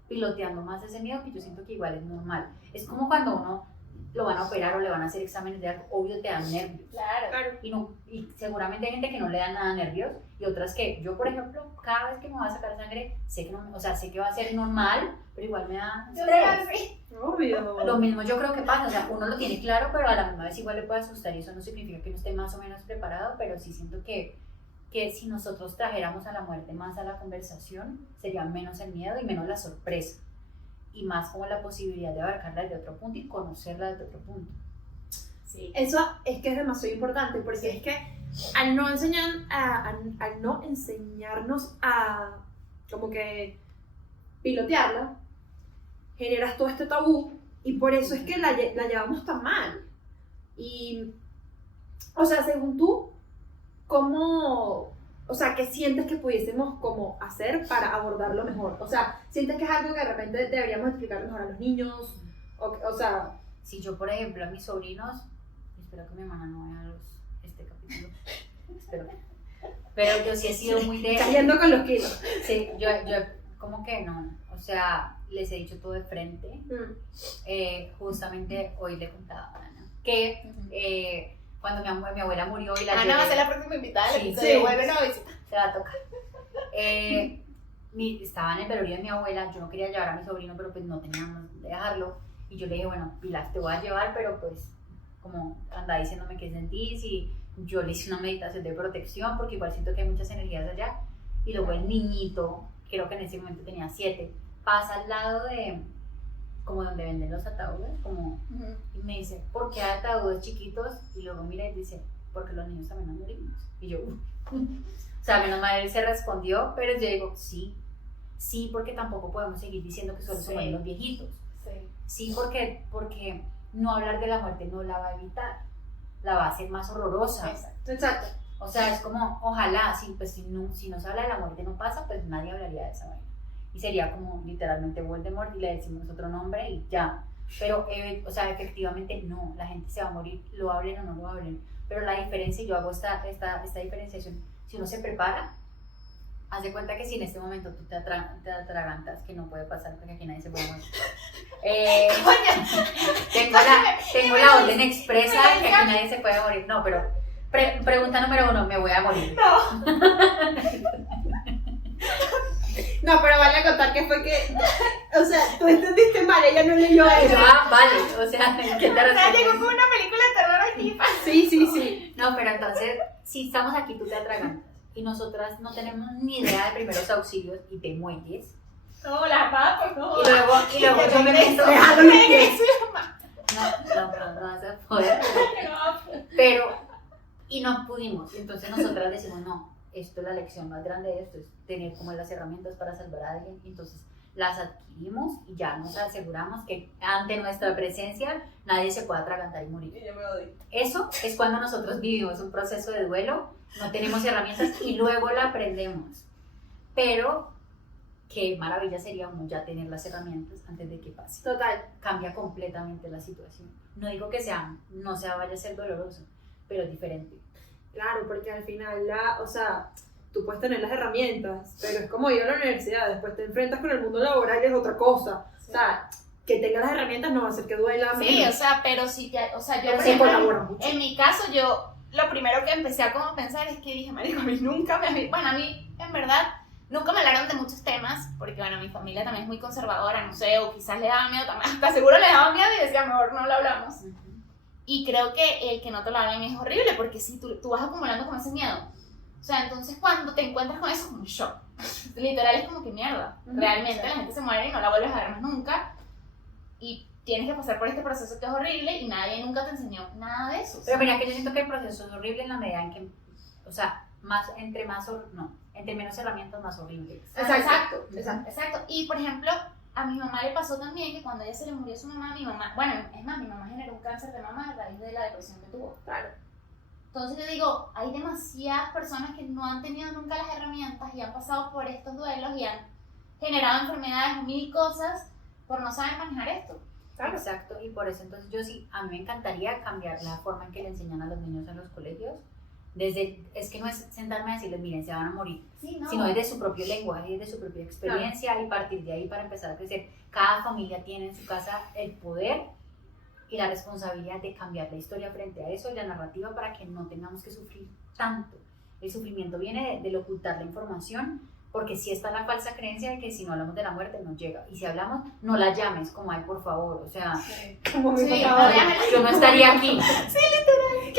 piloteando más ese miedo, que yo siento que igual es normal. Es como cuando uno lo van a operar o le van a hacer exámenes de algo, obvio te dan nervios. Claro. Y seguramente hay gente que no le da nada nervios y otras que, yo por ejemplo, cada vez que me voy a sacar sangre, sé que, no, o sea, sé que va a ser normal, pero igual me da estrés. Obvio. Lo mismo yo creo que pasa, o sea, uno lo tiene claro, pero a la misma vez igual le puede asustar y eso no significa que no esté más o menos preparado, pero sí siento que si nosotros trajéramos a la muerte más a la conversación, sería menos el miedo y menos la sorpresa. Y más como la posibilidad de abarcarla desde otro punto y conocerla desde otro punto. Sí. Eso es que es demasiado importante, porque es que al no enseñarnos a como que pilotearla, generas todo este tabú y por eso es que la llevamos tan mal. Y, o sea, según tú, ¿cómo, o sea, qué sientes que pudiésemos como hacer para abordarlo mejor? O sea, ¿sientes que es algo que de repente deberíamos explicar mejor a los niños? O sea... Si yo, por ejemplo, a mis sobrinos, espero que mi hermana no vea este capítulo, espero que... Pero yo sí he sido muy de... Cayendo con los kilos. Sí, yo como que no, o sea, les he dicho todo de frente. Justamente hoy le contaba a Ana que... cuando mi abuela murió y la Ana va a ser la próxima invitada del episodio, vuelve a visita. Se va a tocar. Estaba en el velorio de mi abuela, yo no quería llevar a mi sobrino, pero pues no teníamos de dejarlo. Y yo le dije, bueno, Pilar, te voy a llevar, pero pues como anda diciéndome qué sentís. Y yo le hice una meditación de protección, porque igual siento que hay muchas energías allá. Y luego el niñito, creo que en ese momento tenía 7, pasa al lado de... como donde venden los ataúdes, como, y me dice, ¿por qué hay ataúdes chiquitos? Y luego mira y dice, porque los niños también nos morimos. Y yo, o sea, menos mal él se respondió, pero yo digo, sí, porque tampoco podemos seguir diciendo que solo se mueren los viejitos. Sí, porque no hablar de la muerte no la va a evitar, la va a hacer más horrorosa. Exacto. O sea, es como, ojalá, si no se habla de la muerte no pasa, pues nadie hablaría de esa vaina. Y sería como literalmente Voldemort y le decimos otro nombre y ya. Pero, o sea, efectivamente no, la gente se va a morir, lo hablen o no lo hablen. Pero la diferencia, y yo hago esta diferenciación, si uno se prepara, haz de cuenta que si en este momento tú te atragantas, que no puede pasar porque aquí nadie se puede morir. Tengo la orden expresa de que aquí nadie se puede morir. No, pero pregunta número 1, ¿me voy a morir? No, pero vale a contar que fue que, o sea, tú entendiste mal, ella no leyó eso. Vale, o sea, ¿qué te refieres? Llegó con una película de terror aquí. Sí. No, pero entonces, si estamos aquí, tú te atragantas y nosotras no tenemos ni idea de primeros auxilios y te mueres. No, la papas, no. Y luego yo me meto. No vas a poder. Pero, y no pudimos. Entonces nosotras decimos, no, esto es la lección más grande de esto, es tener como las herramientas para salvar a alguien. Entonces las adquirimos y ya nos aseguramos que ante nuestra presencia nadie se pueda atragantar y morir. Eso es cuando nosotros vivimos un proceso de duelo, no tenemos herramientas y luego la aprendemos. Pero qué maravilla sería uno ya tener las herramientas antes de que pase. Total. Cambia completamente la situación. No digo que no vaya a ser doloroso, pero es diferente. Claro, porque al final, o sea, tú puedes tener las herramientas, pero es como ir a la universidad, después te enfrentas con el mundo laboral y es otra cosa. Sí. O sea, que tengas las herramientas no va a hacer que duela. Sí, menos. O sea, pero sí, o sea, yo por sí ejemplo, en mi caso, yo lo primero que empecé a como pensar es que dije, marico, a mí en verdad, nunca me hablaron de muchos temas, porque bueno, mi familia también es muy conservadora, no sé, o quizás le daba miedo también, hasta seguro le daba miedo y decía, mejor no lo hablamos. Y creo que el que no te lo hablen es horrible, porque si tú vas acumulando con ese miedo. O sea, entonces cuando te encuentras con eso, es como un shock. literal es como que mierda. Realmente la gente se muere y no la vuelves a ver más nunca. Y tienes que pasar por este proceso que es horrible y nadie nunca te enseñó nada de eso. Pero mira que yo siento que el proceso es horrible en la medida en que, o sea, entre menos herramientas, más horrible. Exacto. Y por ejemplo, a mi mamá le pasó también que cuando ella se le murió su mamá, mi mamá generó un cáncer de mama a raíz de la depresión que tuvo. Claro. Entonces yo digo, hay demasiadas personas que no han tenido nunca las herramientas y han pasado por estos duelos y han generado enfermedades, mil cosas, por no saber manejar esto. Claro. Exacto, y por eso entonces yo sí, a mí me encantaría cambiar la forma en que le enseñan a los niños en los colegios. Es que no es sentarme a decirles, miren, se van a morir, sino desde su propio lenguaje, desde su propia experiencia, y partir de ahí para empezar a crecer. Cada familia tiene en su casa el poder y la responsabilidad de cambiar la historia frente a eso y la narrativa para que no tengamos que sufrir tanto. El sufrimiento viene del ocultar la información, porque sí está la falsa creencia de que si no hablamos de la muerte no llega, y si hablamos, no la llames, como ay, por favor, o sea, Como mi Sí, papá. yo no estaría aquí.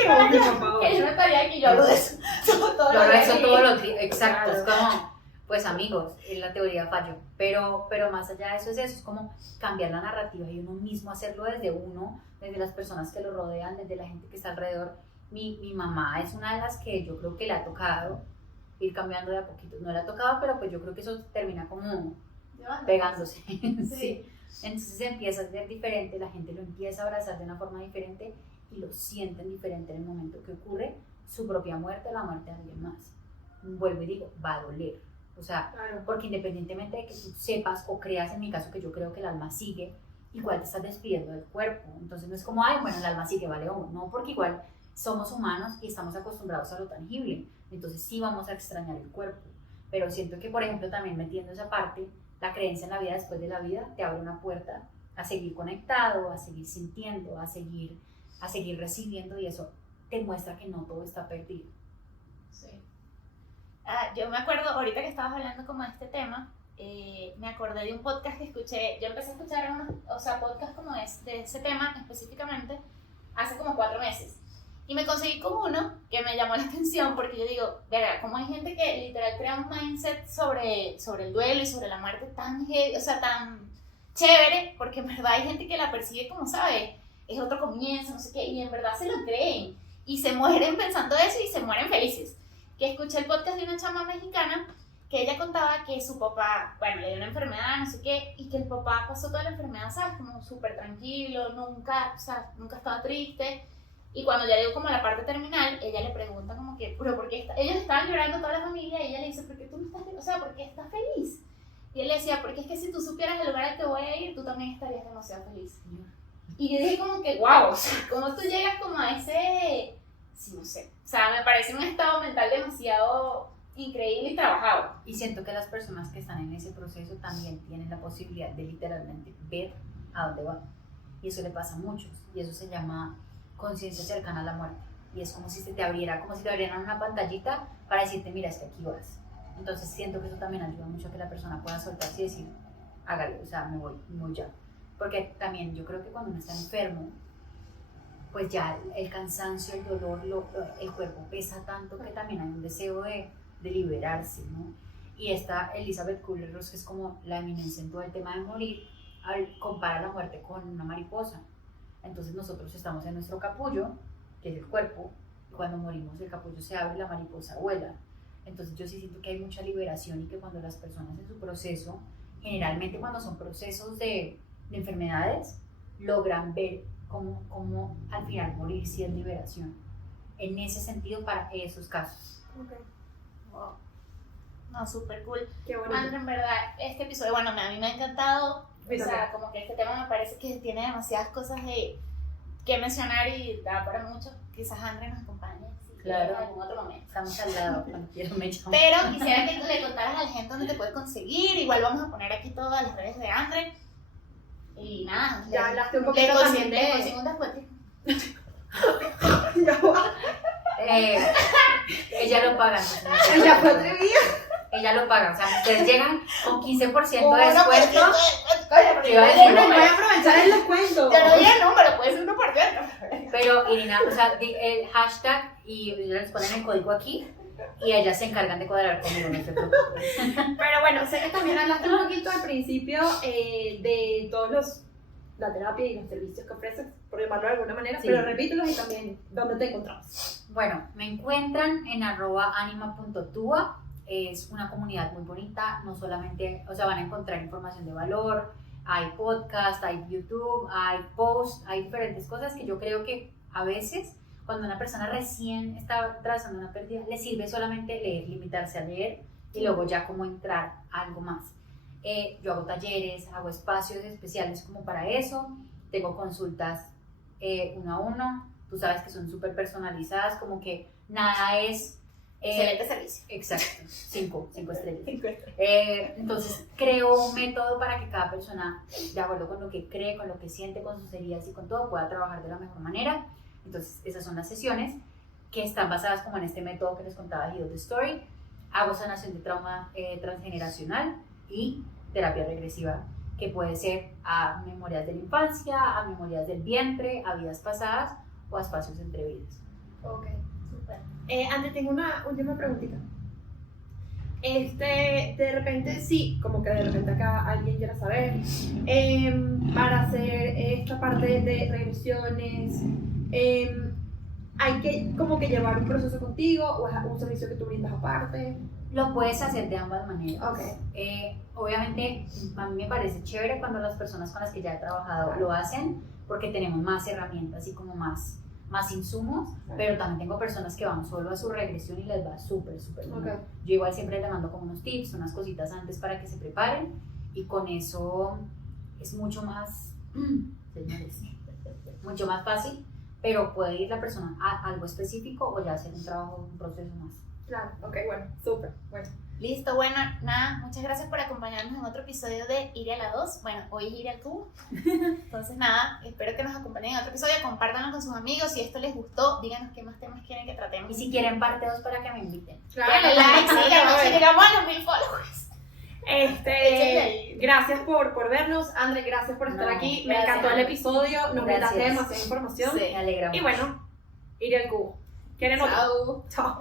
Como mi papá. Que yo no estaría aquí, yo hablo de eso. Yo hablo de eso todo lo que, exacto, es como, pues amigos, en la teoría falló, pero más allá de eso es como cambiar la narrativa y uno mismo hacerlo desde uno, desde las personas que lo rodean, desde la gente que está alrededor. Mi mamá es una de las que yo creo que le ha tocado ir cambiando de a poquito, no le ha tocado, pero pues yo creo que eso termina como pegándose. Sí. Entonces empieza a ser diferente, la gente lo empieza a abrazar de una forma diferente y lo sienten diferente en el momento que ocurre su propia muerte o la muerte de alguien más. Vuelvo y digo, va a doler. O sea, Claro. porque independientemente de que tú sepas o creas, en mi caso que yo creo que el alma sigue, igual te estás despidiendo del cuerpo. Entonces no es como, ay, bueno, el alma sigue, vale, o no, porque igual somos humanos y estamos acostumbrados a lo tangible. Entonces sí vamos a extrañar el cuerpo. Pero siento que, por ejemplo, también metiendo esa parte, la creencia en la vida después de la vida te abre una puerta a seguir conectado, a seguir sintiendo, a seguir recibiendo, y eso te muestra que no todo está perdido. Sí. Yo me acuerdo, ahorita que estabas hablando como de este tema, me acordé de un podcast que escuché. Yo empecé a escuchar podcasts como de ese tema específicamente hace como 4 meses. Y me conseguí con uno que me llamó la atención porque yo digo, verga, como hay gente que literal crea un mindset sobre el duelo y sobre la muerte tan heavy, o sea, tan chévere, porque en verdad hay gente que la percibe como, ¿sabe? Es otro comienzo, no sé qué, y en verdad se lo creen. Y se mueren pensando eso y se mueren felices. Que escuché el podcast de una chama mexicana que ella contaba que su papá, bueno, le dio una enfermedad, no sé qué, y que el papá pasó toda la enfermedad, ¿sabes? Como súper tranquilo, nunca estaba triste. Y cuando ya llegó como a la parte terminal, ella le pregunta como que, pero ¿por qué ellos estaban llorando toda la familia? Y ella le dice, ¿por qué tú no estás feliz? O sea, ¿por qué estás feliz? Y él le decía, porque es que si tú supieras el lugar al que voy a ir, tú también estarías demasiado feliz. Y yo dije como que, wow, o sea, ¿cómo tú llegas como a ese, sí, no sé, o sea, me parece un estado mental demasiado increíble y trabajado. Y siento que las personas que están en ese proceso también tienen la posibilidad de literalmente ver a dónde van. Y eso le pasa a muchos, y eso se llama conciencia cercana a la muerte. Y es como si se te abriera, como si te abrieran una pantallita para decirte, mira, es que aquí vas. Entonces siento que eso también ayuda mucho a que la persona pueda soltarse y decir, hágale, o sea, me voy ya. Porque también yo creo que cuando uno está enfermo, pues ya el cansancio, el dolor, el cuerpo pesa tanto que también hay un deseo de liberarse, ¿no? Y esta Elizabeth Kubler-Ross, que es como la eminencia en todo el tema de morir, compara la muerte con una mariposa. Entonces nosotros estamos en nuestro capullo, que es el cuerpo, y cuando morimos el capullo se abre y la mariposa vuela. Entonces yo sí siento que hay mucha liberación y que cuando las personas en su proceso, generalmente cuando son procesos de enfermedades, logran ver cómo al final morir sí es liberación. En ese sentido, para esos casos. Okay. Wow. No, súper cool. Qué bonito. Andrea, en verdad, este episodio, bueno, a mí me ha encantado. Sí, o sea, como que este tema me parece que tiene demasiadas cosas que mencionar y da para mucho. Quizás Andrea nos acompañe Claro. en algún otro momento. Estamos al lado, cuando quiero me llamo. Pero quisiera que le contaras a la gente dónde te puedes conseguir. Igual vamos a poner aquí todas las redes de Andrea. Y nada, Ya hablaste un le poquito también de... consigo un descuento. Ya va. Ella lo paga. Ya fue atrevida. Ella lo paga. O sea, ustedes llegan con 15% de Bueno, descuento. pero Iba a yo decir, Bueno, no, voy a aprovechar el descuento. no di el número, puede ser 1%. Pero Irina, o sea, el hashtag y les ponen el código aquí y ellas se encargan de cuadrar conmigo, no se preocupen. Pero bueno, sé que también hablaste un poquito al principio de todos la terapia y los servicios que ofreces, por llamarlo de alguna manera, Sí. pero repítelos y también dónde te encontramos. Bueno, me encuentran en @anima.tua. Es una comunidad muy bonita, no solamente, o sea, van a encontrar información de valor, hay podcast, hay YouTube, hay post, hay diferentes cosas que yo creo que a veces cuando una persona recién está atravesando una pérdida, le sirve solamente leer, limitarse a leer y luego ya como entrar a algo más. Yo hago talleres, hago espacios especiales como para eso, tengo consultas 1 a 1, tú sabes que son súper personalizadas, como que nada es... Excelente servicio. Exacto, 5 estrellas. Entonces creo un método para que cada persona, de acuerdo con lo que cree, con lo que siente, con sus heridas y con todo, pueda trabajar de la mejor manera. Entonces esas son las sesiones que están basadas como en este método que les contaba Heal the Story. Hago sanación de trauma transgeneracional y terapia regresiva, que puede ser a memorias de la infancia, a memorias del vientre, a vidas pasadas o a espacios entre vidas. Ok, súper. Antes tengo una última preguntita. De repente, sí, como que de repente acá alguien quiera saber, para hacer esta parte de regresiones, hay que como que llevar un proceso contigo o es un servicio que tú brindas aparte. Lo puedes hacer de ambas maneras. Ok. Obviamente, a mí me parece chévere cuando las personas con las que ya he trabajado lo hacen, porque tenemos más herramientas y como más insumos, pero también tengo personas que van solo a su regresión y les va súper bien. Okay. Yo igual siempre les mando como unos tips, unas cositas antes para que se preparen y con eso es mucho más, señores, mucho más fácil, pero puede ir la persona a algo específico o ya hacer un trabajo, un proceso más. Claro, ok, bueno, súper, bueno. Listo, bueno, nada, muchas gracias por acompañarnos en otro episodio de Ir a la 2. Bueno, hoy es Ir al Cubo. Entonces, nada, espero que nos acompañen en otro episodio. Compártanlo con sus amigos. Si esto les gustó, díganos qué más temas quieren que tratemos. Y si quieren parte 2 para que me inviten. Denle like, síganos, si llegamos a los 1000 followers. Gracias por vernos. André, gracias por estar aquí. Me gracias. encantó el episodio. Nos brindaste Gracias. demasiada información. Me alegra mucho. Y bueno, Ir al Cubo. ¿Quieren otro? Chao. Chao.